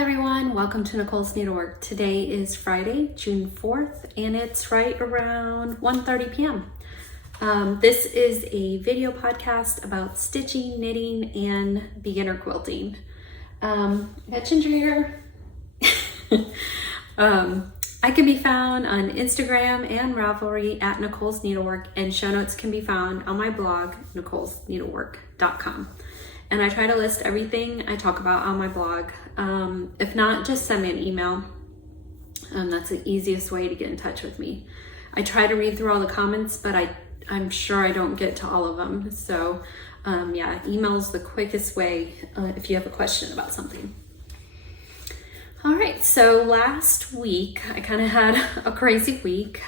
Hi everyone, welcome to Nicole's Needlework. Today is Friday, June 4th, and it's right around 1:30 p.m. This is a video podcast about stitching, knitting, and beginner quilting. I got Ginger here. I can be found on Instagram and Ravelry at Nicole's Needlework, and show notes can be found on my blog, nicolesneedlework.com. And I try to list everything I talk about on my blog. If not, just send me an email. That's the easiest way to get in touch with me. I try to read through all the comments, but I'm sure I don't get to all of them. So yeah, email is the quickest way if you have a question about something. All right, so last week I kind of had a crazy week.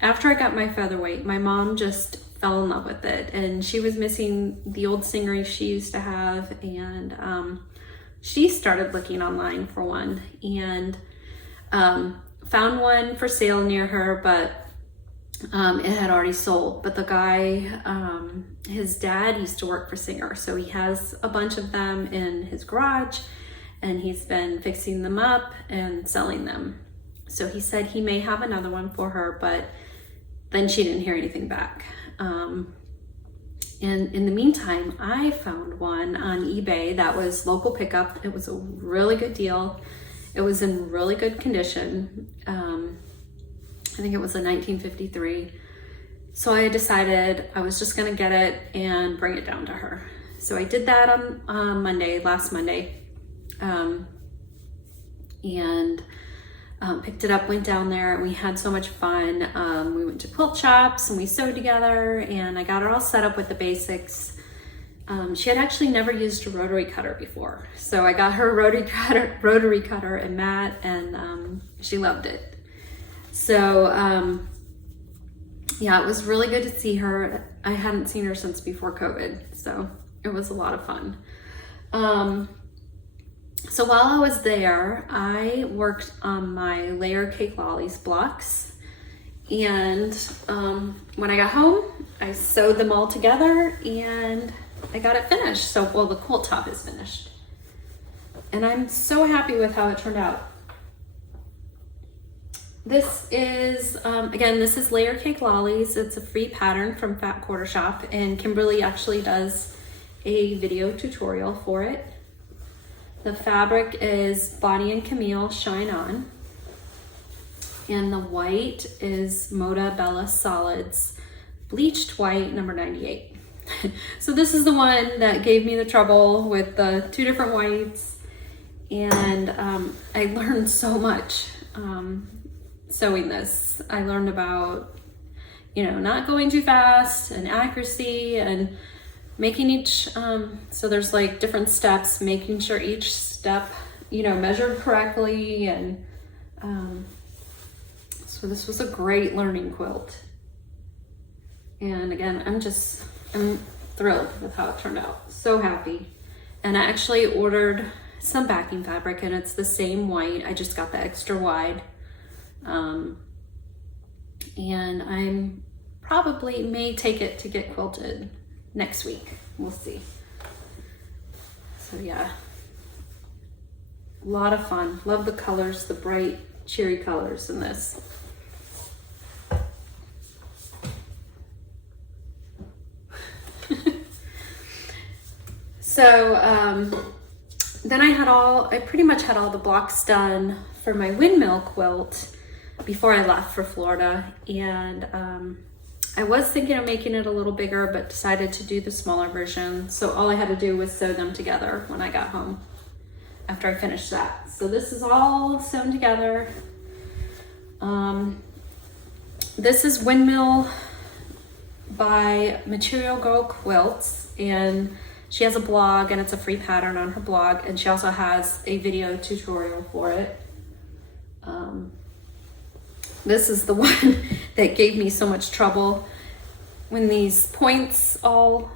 After I got my Featherweight, my mom just fell in love with it, and she was missing the old stingery she used to have, and she started looking online for one and found one for sale near her, but it had already sold. But the guy, his dad used to work for Singer, so he has a bunch of them in his garage, and he's been fixing them up and selling them. So he said he may have another one for her, but then she didn't hear anything back. And in the meantime, I found one on eBay that was local pickup. It was a really good deal. It was in really good condition. I think it was a 1953. So I decided I was just gonna get it and bring it down to her. So I did that on last Monday. Picked it up, went down there, and we had so much fun. We went to quilt shops and we sewed together, and I got her all set up with the basics. She had actually never used a rotary cutter before, so I got her a rotary cutter and mat, and she loved it. So yeah, it was really good to see her. I hadn't seen her since before COVID, so it was a lot of fun. So while I was there, I worked on my layer cake lollies blocks, and when I got home, I sewed them all together and I got it finished. So, well, the quilt top is finished, and I'm so happy with how it turned out. This is, again, this is layer cake lollies. It's a free pattern from Fat Quarter Shop, and Kimberly actually does a video tutorial for it. The fabric is Bonnie and Camille Shine On, and the white is Moda Bella Solids Bleached White number 98. So this is the one that gave me the trouble with the two different whites, and I learned so much sewing this. I learned about, not going too fast and accuracy and making each, so there's like different steps, making sure each step, measured correctly. And so this was a great learning quilt. And again, I'm thrilled with how it turned out. So happy. And I actually ordered some backing fabric, and it's the same white. I just got the extra wide. And I'm probably may take it to get quilted next week. We'll see. So yeah, a lot of fun. Love the colors, the bright cheery colors in this. So then I pretty much had all the blocks done for my windmill quilt before I left for Florida, and I was thinking of making it a little bigger, but decided to do the smaller version. So all I had to do was sew them together when I got home after I finished that. So this is all sewn together. This is Windmill by Material Girl Quilts, and she has a blog, and it's a free pattern on her blog, and she also has a video tutorial for it. This is the one that gave me so much trouble when these points all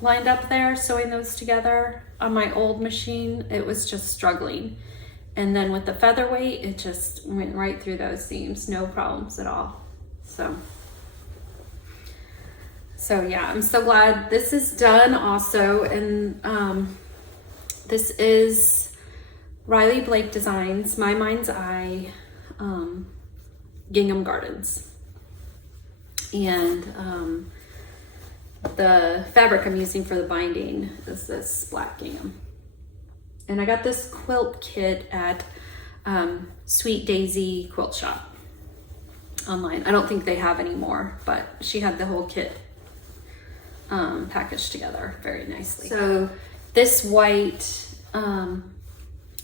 lined up there, sewing those together on my old machine. It was just struggling. And then with the Featherweight, it just went right through those seams, no problems at all. So yeah, I'm so glad this is done also. And this is Riley Blake Designs, My Mind's Eye, Gingham Gardens. And the fabric I'm using for the binding is this black gingham. And I got this quilt kit at Sweet Daisy Quilt Shop online. I don't think they have anymore, but she had the whole kit packaged together very nicely. So this white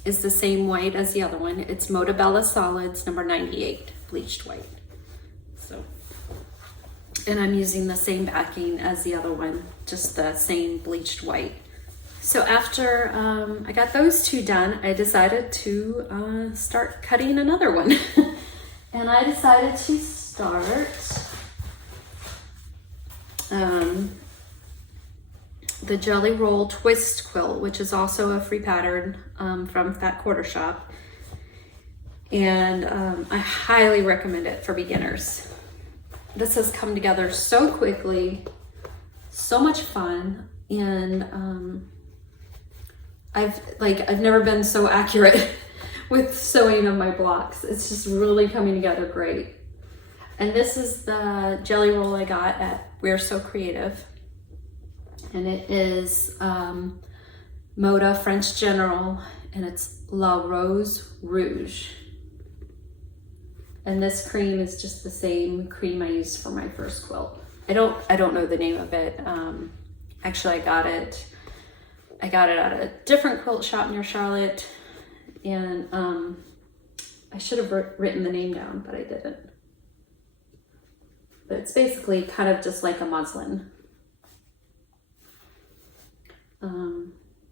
is the same white as the other one. It's Motabella Solids number 98, bleached white. So, and I'm using the same backing as the other one, just the same bleached white. So after I got those two done, I decided to start cutting another one. And I decided to start the Jelly Roll Twist Quilt, which is also a free pattern from Fat Quarter Shop. And I highly recommend it for beginners. This has come together so quickly, so much fun, and I've never been so accurate with sewing of my blocks. It's just really coming together great. And this is the jelly roll I got at We're So Creative. And it is Moda French General, and it's La Rose Rouge. And this cream is just the same cream I used for my first quilt. I don't know the name of it. Actually, I got it at a different quilt shop near Charlotte, and I should have written the name down, but I didn't. But it's basically kind of just like a muslin.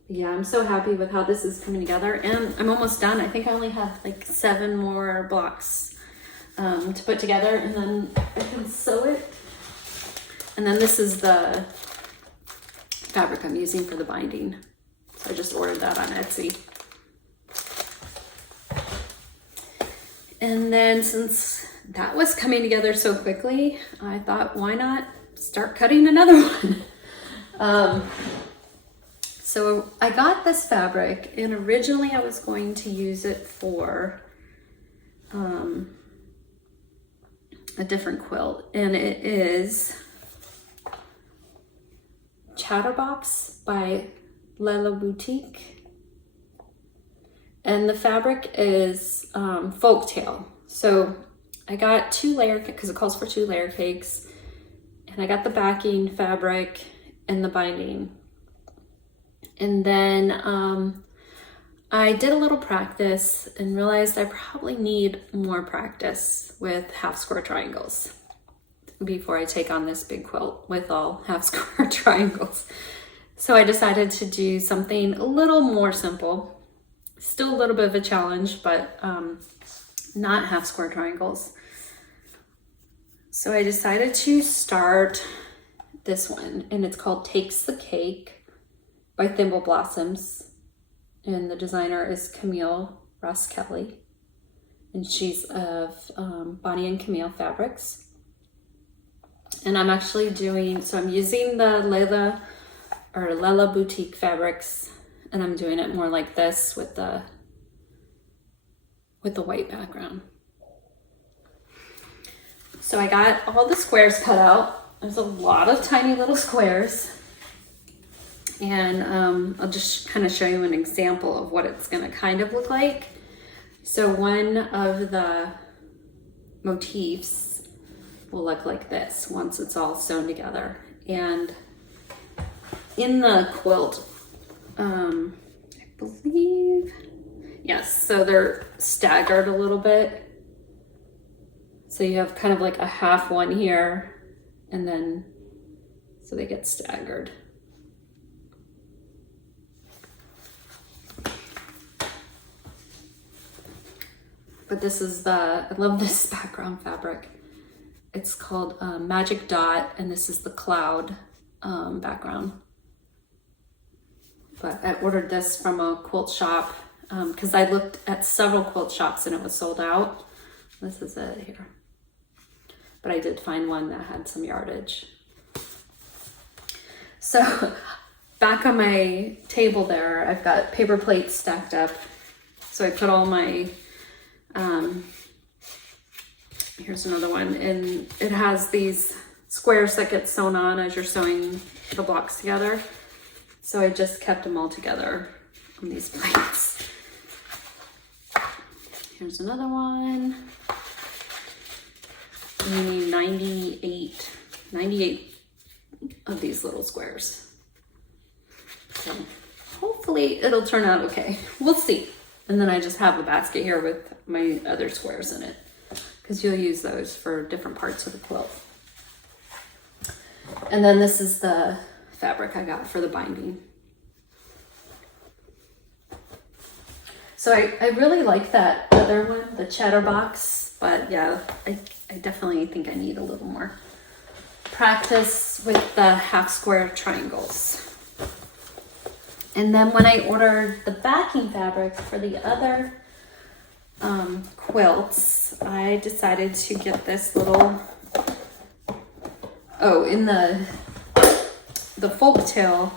Yeah, I'm so happy with how this is coming together, and I'm almost done. I think I only have like 7 more blocks to put together, and then I can sew it. And then this is the fabric I'm using for the binding. So I just ordered that on Etsy. And then since that was coming together so quickly, I thought, why not start cutting another one? So I got this fabric, and originally I was going to use it for a different quilt, and it is Chatterbox by Lella Boutique, and the fabric is Folktale. So I got 2 layer, because it calls for 2 layer cakes, and I got the backing fabric and the binding. And then I did a little practice and realized I probably need more practice with half square triangles before I take on this big quilt with all half square triangles. So I decided to do something a little more simple, still a little bit of a challenge, but not half square triangles. So I decided to start this one, and it's called Takes the Cake by Thimble Blossoms, and the designer is Camille Ross Kelly, and she's of Bonnie and Camille Fabrics. And I'm actually I'm using the Lella Boutique fabrics, and I'm doing it more like this with the white background. So I got all the squares cut out. There's a lot of tiny little squares. And I'll just kind of show you an example of what it's gonna kind of look like. So one of the motifs will look like this once it's all sewn together. And in the quilt, I believe, yes, so they're staggered a little bit. So you have kind of like a half one here, and then, so they get staggered. But this is I love this background fabric. It's called Magic Dot, and this is the cloud background. But I ordered this from a quilt shop because I looked at several quilt shops and it was sold out. This is it here. But I did find one that had some yardage. So back on my table there, I've got paper plates stacked up. So I put all my, here's another one, and it has these squares that get sewn on as you're sewing the blocks together. So I just kept them all together on these plates. Here's another one. You need 98 of these little squares. So hopefully it'll turn out okay. We'll see. And then I just have a basket here with my other squares in it, because you'll use those for different parts of the quilt. And then this is the fabric I got for the binding. So I really like that other one, the Chatterbox, but yeah, I definitely think I need a little more practice with the half square triangles. And then when I ordered the backing fabric for the other quilts, I decided to get this little, in the folk tail,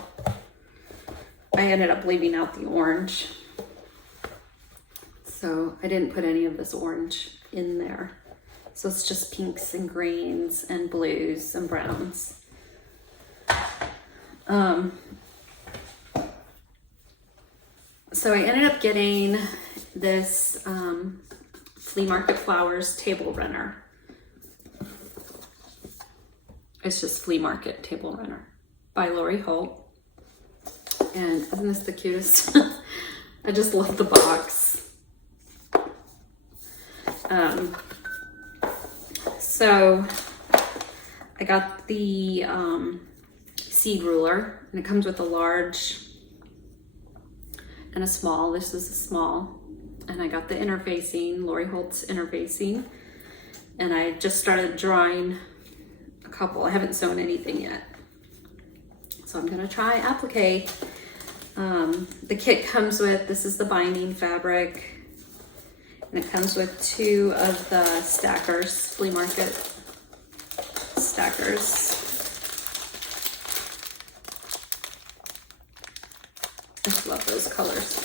I ended up leaving out the orange. So I didn't put any of this orange in there. So it's just pinks and greens and blues and browns. So I ended up getting this Flea Market Flowers table runner. It's just Flea Market table runner by Lori Holt. And isn't this the cutest? I just love the box. So I got the seed ruler, and it comes with a large and a small. This is a small, and I got the interfacing, Lori Holt's interfacing, and I just started drawing a couple. I haven't sewn anything yet, so I'm gonna try applique. The kit comes with, this is the binding fabric, and it comes with 2 of the stackers, Flea Market stackers. I just love those colors.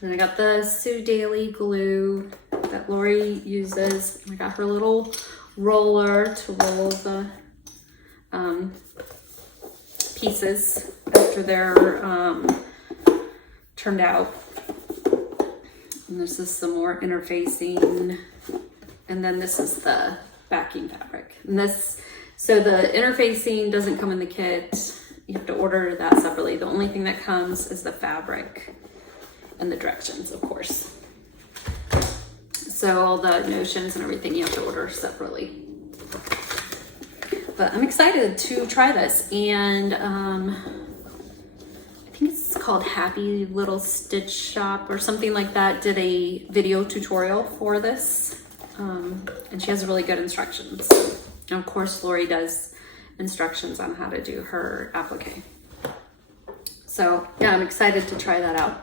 And I got the Sue Daily glue that Lori uses. I got her little roller to roll the pieces after they're turned out. And this is some more interfacing. And then this is the backing fabric. And this, so the interfacing doesn't come in the kit. You have to order that separately. The only thing that comes is the fabric and the directions, of course. So all the notions and everything you have to order separately. But I'm excited to try this. And I think it's called Happy Little Stitch Shop or something like that, did a video tutorial for this. And she has really good instructions. And of course, Lori does instructions on how to do her applique. So yeah, I'm excited to try that out.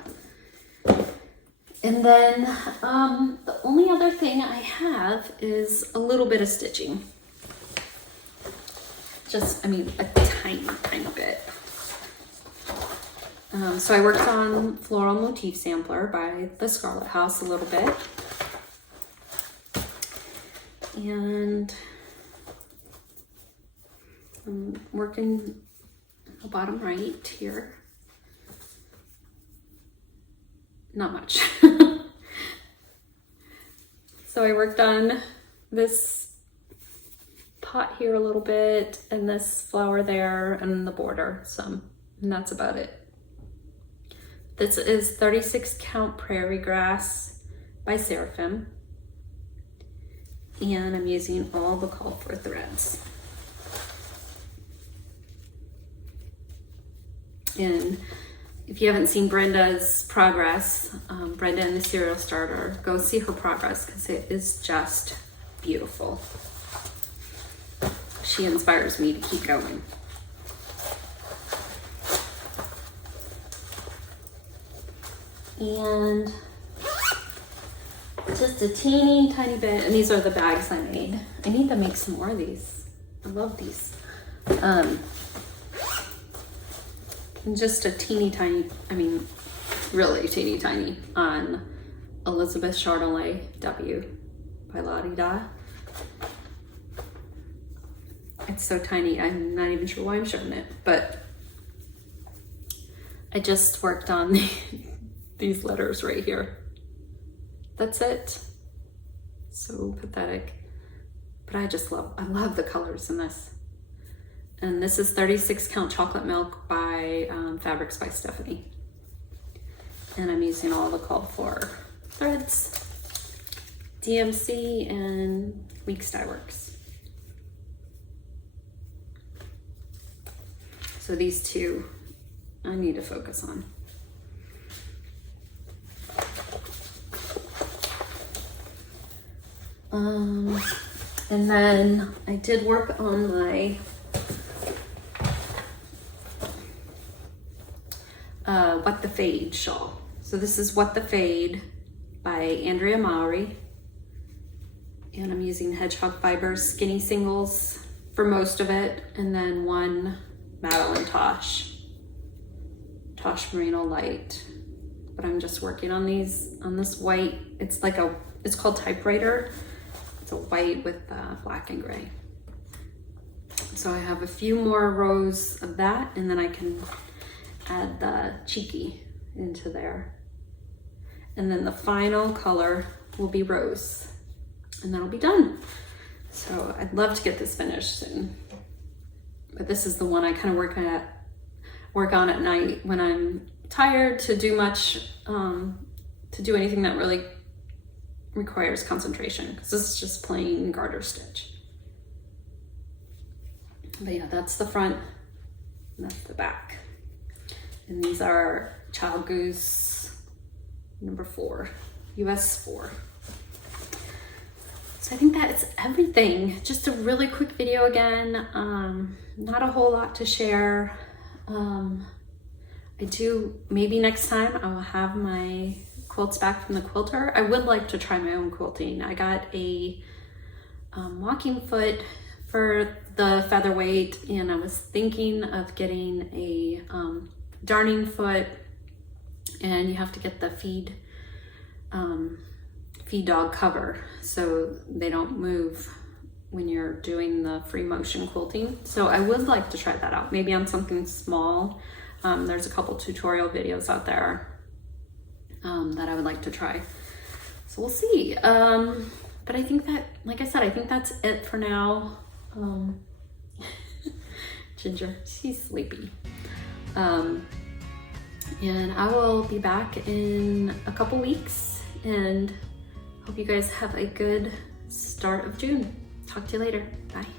And then the only other thing I have is a little bit of stitching. Just, I mean, a tiny bit. So I worked on Floral Motif Sampler by the Scarlet House a little bit. And I'm working the bottom right here. Not much. So I worked on this pot here a little bit, and this flower there, and the border some, and that's about it. This is 36 Count Prairie Grass by Seraphim, and I'm using all the called for threads. And if you haven't seen Brenda's progress, Brenda and the Serial Starter, go see her progress because it is just beautiful. She inspires me to keep going. And just a teeny tiny bit, and these are the bags I made. I need to make some more of these. I love these. just a teeny tiny, I mean, really teeny tiny on Elizabeth Chardonnay W by La Di Da. It's so tiny, I'm not even sure why I'm showing it, but I just worked on these letters right here. That's it. So pathetic. But I love the colors in this. And this is 36 count chocolate milk by Fabrics by Stephanie. And I'm using all the called for threads, DMC and Weeks Dye Works. So these two I need to focus on. And then I did work on my What the Fade shawl. So this is What the Fade by Andrea Mowry. And I'm using Hedgehog Fibers skinny singles for most of it. And then one Madeline Tosh Merino Light. But I'm just working on these, on this white. It's like it's called Typewriter. It's a white with black and gray. So I have a few more rows of that, and then I can add the Cheeky into there. And then the final color will be rose, and that'll be done. So I'd love to get this finished soon. But this is the one I kind of work on at night when I'm tired to do much, to do anything that really requires concentration, because this is just plain garter stitch. But yeah, that's the front and that's the back. And these are Child Goose number 4, US 4. So I think that's everything. Just a really quick video again. Not a whole lot to share. Maybe next time I will have my quilts back from the quilter. I would like to try my own quilting. I got a walking foot for the Featherweight, and I was thinking of getting a darning foot, and you have to get the feed dog cover so they don't move when you're doing the free motion quilting. So I would like to try that out, maybe on something small. There's a couple tutorial videos out there that I would like to try. So we'll see. But I think that, like I said, I think that's it for now. Ginger, she's sleepy. And I will be back in a couple weeks, and hope you guys have a good start of June. Talk to you later. Bye.